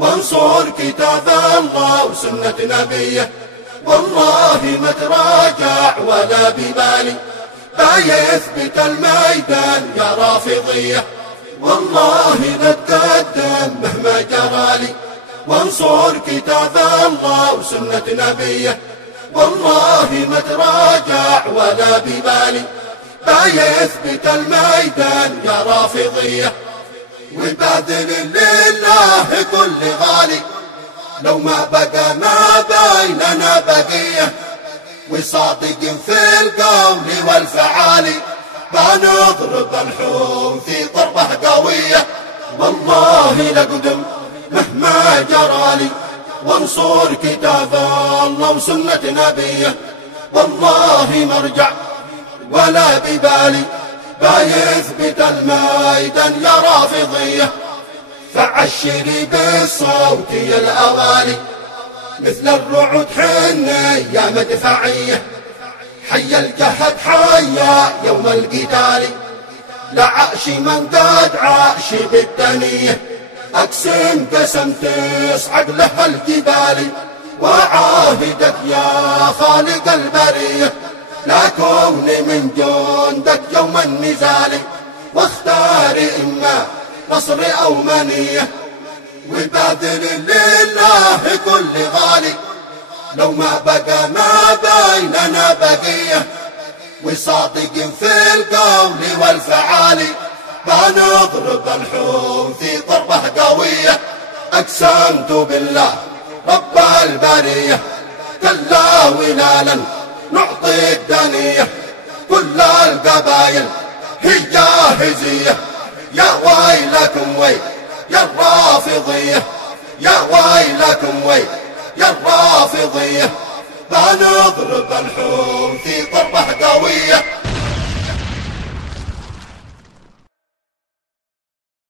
وانصر كتاب الله وسنة نبيه. والله ما تراجع ولا ببالي، بيثبت الميدان يا رافضية. والله نتقدم مهما جرالي، وانصر كتاب الله وسنة نبيه. والله ما تراجع ولا ببالي، بيثبت الميدان يا رافضية. وباذل لله كل غالي، لو ما بقى ما بيننا بقية. وصادق في القول والفعال، بنضرب الحوم في ضربة قوية. والله لقدم مهما جرالي، وانصر كتاب الله وسنة نبيه. والله مرجع ولا ببالي، بيثبت الميدان يا رافضية. فعشري بالصوت يا الأوالي، مثل الرعود حني يا مدفعية. حي الجهد حيا يوم القتال، لعاش من قد عاش بالدنية. أقسم قسم تصعد له الجبال، وعاهدك يا خالق البرية، لا كوني من جندك يوم النزال. واختار إما نصر أو منية، وباذل لله كل غالي، لو ما بقى ما بيننا بقية. وصادق في القول والفعال، بنضرب الحوم في ضربة قوية. أقسمت بالله رب البرية، كلا ولا لن نعطي الدنية. كل القبائل هي هزية، يا ويلكم ويل يا الرافضية. يا ويلكم ويل يا الرافضية، بنضرب الحوم في ضربة قوية.